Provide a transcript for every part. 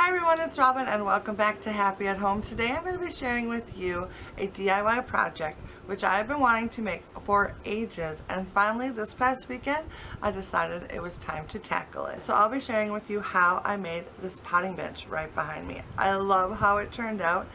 Hi everyone, it's Robin and welcome back to Happy at Home. Today I'm going to be sharing with you a DIY project which I've been wanting to make for ages, and finally this past weekend I decided it was time to tackle it. So I'll be sharing with you how I made this potting bench right behind me. I love how it turned out.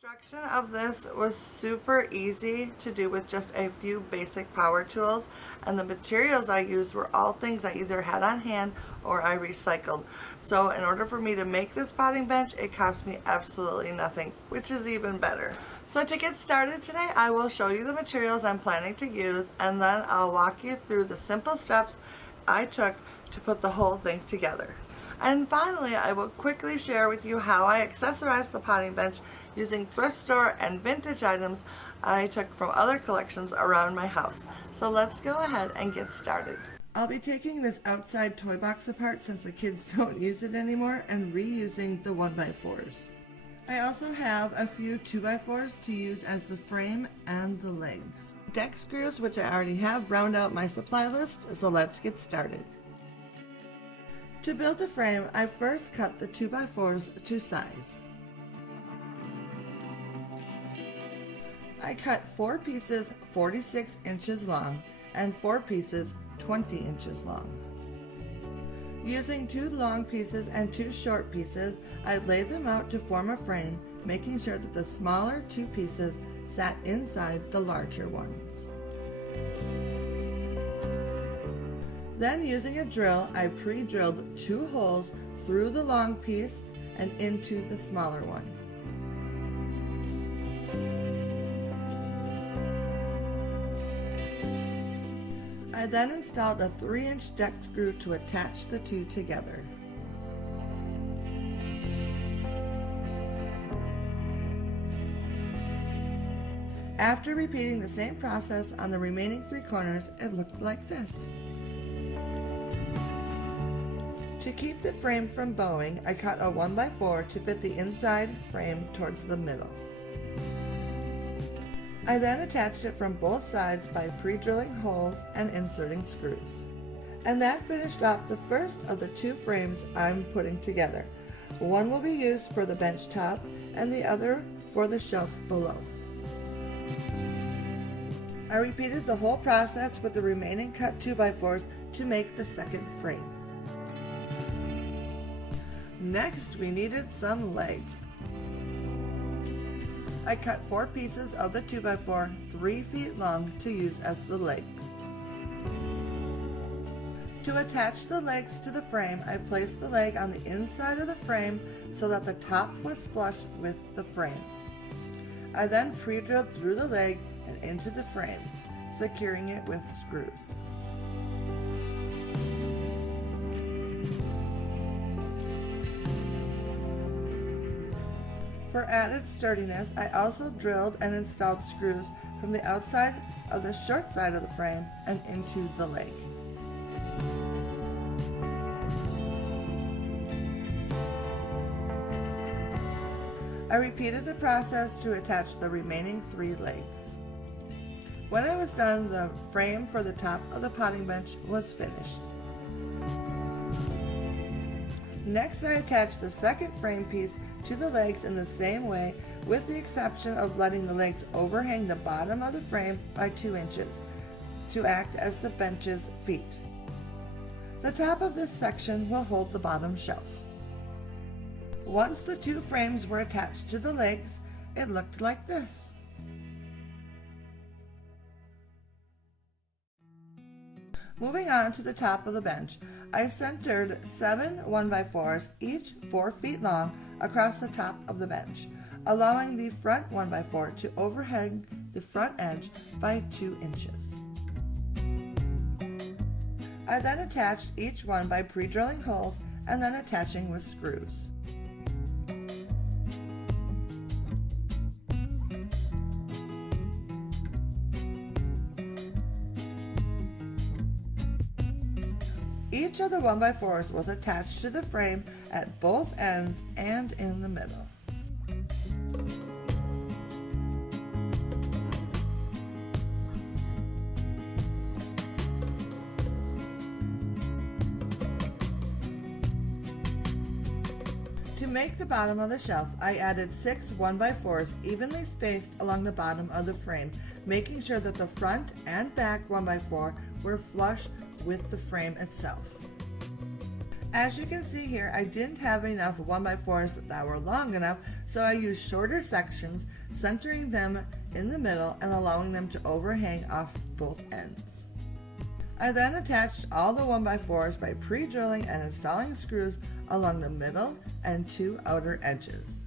Construction of this was super easy to do with just a few basic power tools, and the materials I used were all things I either had on hand or I recycled. So in order for me to make this potting bench, it cost me absolutely nothing, which is even better. So to get started today, I will show you the materials I'm planning to use, and then I'll walk you through the simple steps I took to put the whole thing together. And finally, I will quickly share with you how I accessorized the potting bench using thrift store and vintage items I took from other collections around my house. So let's go ahead and get started. I'll be taking this outside toy box apart since the kids don't use it anymore and reusing the 1x4s. I also have a few 2x4s to use as the frame and the legs. Deck screws, which I already have, round out my supply list, so let's get started. To build the frame, I first cut the 2x4s to size. I cut 4 pieces 46 inches long and 4 pieces 20 inches long. Using 2 long pieces and 2 short pieces, I laid them out to form a frame, making sure that the smaller 2 pieces sat inside the larger ones. Then, using a drill, I pre-drilled 2 holes through the long piece and into the smaller one. I then installed a 3-inch deck screw to attach the 2 together. After repeating the same process on the remaining 3 corners, it looked like this. To keep the frame from bowing, I cut a 1x4 to fit the inside frame towards the middle. I then attached it from both sides by pre-drilling holes and inserting screws. And that finished off the first of the 2 frames I'm putting together. One will be used for the bench top and the other for the shelf below. I repeated the whole process with the remaining cut 2x4s to make the second frame. Next, we needed some legs. I cut 4 pieces of the 2x4 3 feet long to use as the legs. To attach the legs to the frame, I placed the leg on the inside of the frame so that the top was flush with the frame. I then pre-drilled through the leg and into the frame, securing it with screws. For added sturdiness, I also drilled and installed screws from the outside of the short side of the frame and into the leg. I repeated the process to attach the remaining 3 legs. When I was done, the frame for the top of the potting bench was finished. Next, I attached the second frame piece to the legs in the same way, with the exception of letting the legs overhang the bottom of the frame by 2 inches to act as the bench's feet. The top of this section will hold the bottom shelf. Once the 2 frames were attached to the legs, it looked like this. Moving on to the top of the bench, I centered 7 1x4s, each 4 feet long, across the top of the bench, allowing the front 1x4 to overhang the front edge by 2 inches. I then attached each one by pre-drilling holes and then attaching with screws. Each of the 1x4s was attached to the frame at both ends and in the middle. make the bottom of the shelf, I added 6 1x4s evenly spaced along the bottom of the frame, making sure that the front and back 1x4 were flush with the frame itself. As you can see here, I didn't have enough 1x4s that were long enough, so I used shorter sections, centering them in the middle and allowing them to overhang off both ends. I then attached all the 1x4s by pre-drilling and installing screws along the middle and 2 outer edges.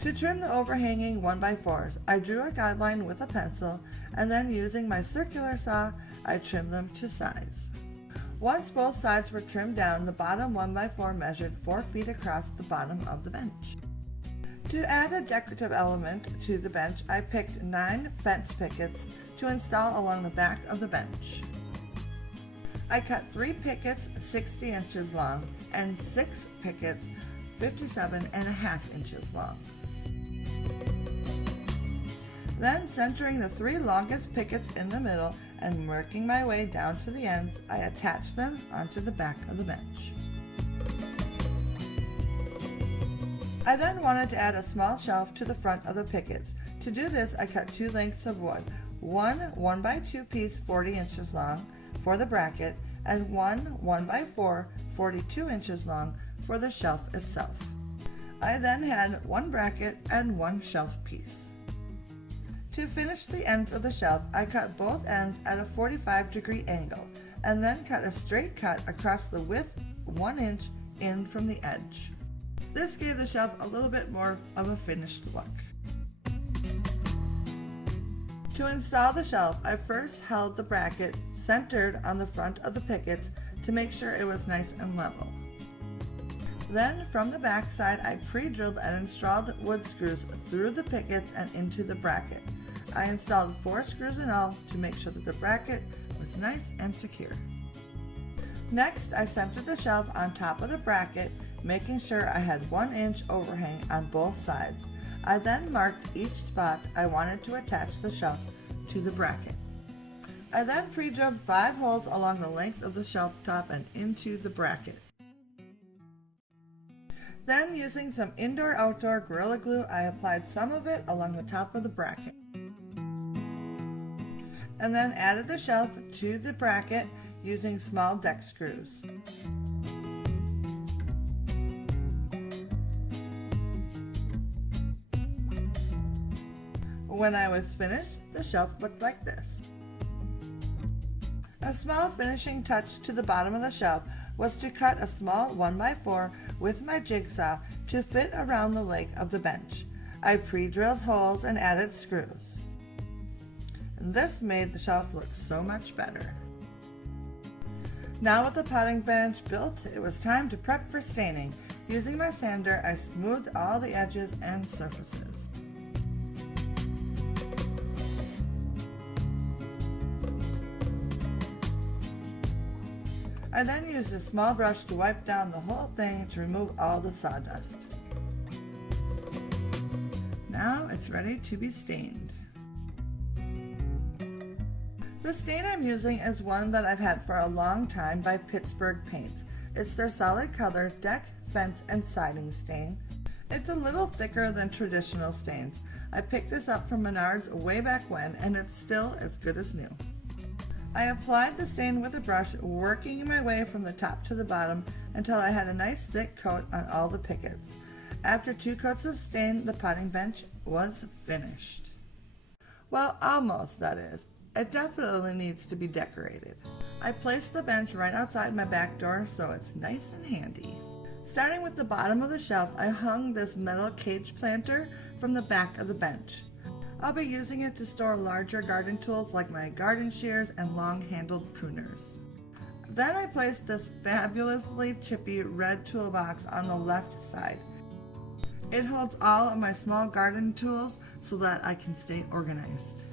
To trim the overhanging 1x4s, I drew a guideline with a pencil, and then using my circular saw, I trimmed them to size. Once both sides were trimmed down, the bottom 1x4 measured 4 feet across the bottom of the bench. To add a decorative element to the bench, I picked 9 fence pickets to install along the back of the bench. I cut 3 pickets 60 inches long and 6 pickets 57.5 inches long. Then, centering the 3 longest pickets in the middle and working my way down to the ends, I attached them onto the back of the bench. I then wanted to add a small shelf to the front of the pickets. To do this, I cut 2 lengths of wood, one 1x2 piece 40 inches long for the bracket, and one 1x4 42 inches long for the shelf itself. I then had 1 bracket and 1 shelf piece. To finish the ends of the shelf, I cut both ends at a 45-degree angle, and then cut a straight cut across the width 1 inch in from the edge. This gave the shelf a little bit more of a finished look. To install the shelf, I first held the bracket centered on the front of the pickets to make sure it was nice and level. Then from the back side, I pre-drilled and installed wood screws through the pickets and into the bracket. I installed 4 screws in all to make sure that the bracket was nice and secure. Next, I centered the shelf on top of the bracket, making sure I had 1 inch overhang on both sides. I then marked each spot I wanted to attach the shelf to the bracket. I then pre-drilled 5 holes along the length of the shelf top and into the bracket. Then, using some indoor-outdoor Gorilla Glue, I applied some of it along the top of the bracket. And then added the shelf to the bracket using small deck screws. When I was finished, the shelf looked like this. A small finishing touch to the bottom of the shelf was to cut a small 1x4 with my jigsaw to fit around the leg of the bench. I pre-drilled holes and added screws. And this made the shelf look so much better. Now with the potting bench built, it was time to prep for staining. Using my sander, I smoothed all the edges and surfaces. I then used a small brush to wipe down the whole thing to remove all the sawdust. Now it's ready to be stained. The stain I'm using is one that I've had for a long time by Pittsburgh Paints. It's their solid color deck, fence, and siding stain. It's a little thicker than traditional stains. I picked this up from Menards way back when, and it's still as good as new. I applied the stain with a brush, working my way from the top to the bottom until I had a nice thick coat on all the pickets. After 2 coats of stain, the potting bench was finished. Well, almost, that is. It definitely needs to be decorated. I placed the bench right outside my back door so it's nice and handy. Starting with the bottom of the shelf, I hung this metal cage planter from the back of the bench. I'll be using it to store larger garden tools like my garden shears and long-handled pruners. Then I placed this fabulously chippy red toolbox on the left side. It holds all of my small garden tools so that I can stay organized.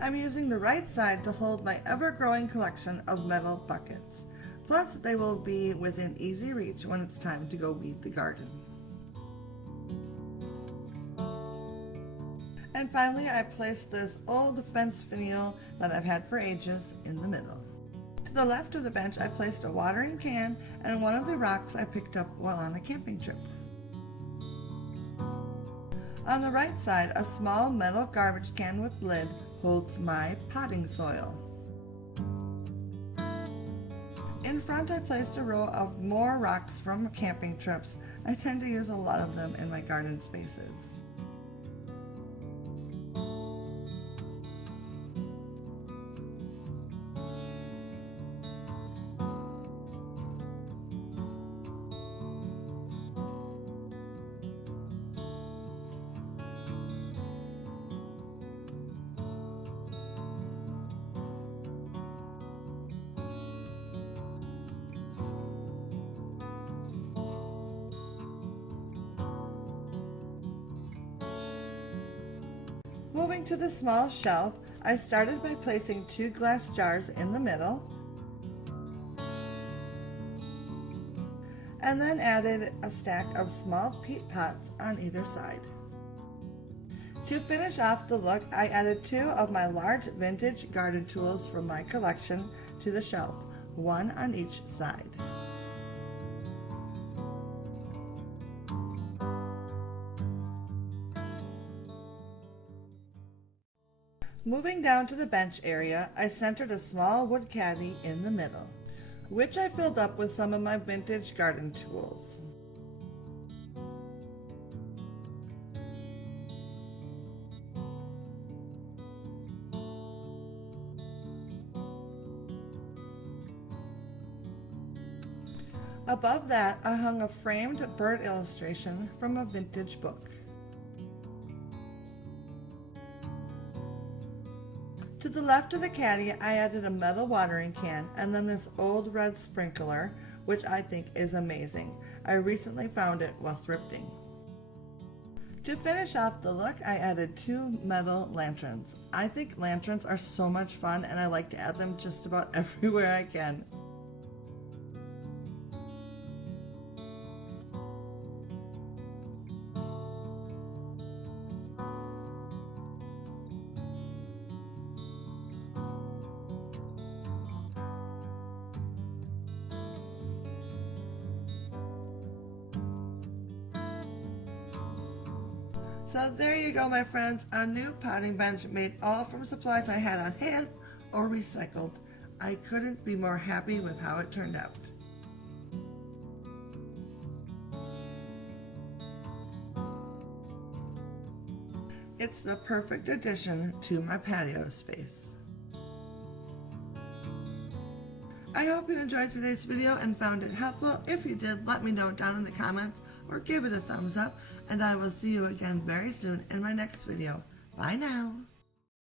I'm using the right side to hold my ever-growing collection of metal buckets. Plus, they will be within easy reach when it's time to go weed the garden. And finally, I placed this old fence finial that I've had for ages in the middle. To the left of the bench, I placed a watering can and one of the rocks I picked up while on a camping trip. On the right side, a small metal garbage can with lid holds my potting soil. In front, I placed a row of more rocks from camping trips. I tend to use a lot of them in my garden spaces. Moving to the small shelf, I started by placing 2 glass jars in the middle, and then added a stack of small peat pots on either side. To finish off the look, I added 2 of my large vintage garden tools from my collection to the shelf, one on each side. Moving down to the bench area, I centered a small wood caddy in the middle, which I filled up with some of my vintage garden tools. Above that, I hung a framed bird illustration from a vintage book. To the left of the caddy, I added a metal watering can and then this old red sprinkler, which I think is amazing. I recently found it while thrifting. To finish off the look, I added 2 metal lanterns. I think lanterns are so much fun and I like to add them just about everywhere I can. So there you go, my friends, a new potting bench made all from supplies I had on hand or recycled. I couldn't be more happy with how it turned out. It's the perfect addition to my patio space. I hope you enjoyed today's video and found it helpful. If you did, let me know down in the comments or give it a thumbs up, and I will see you again very soon in my next video. Bye now.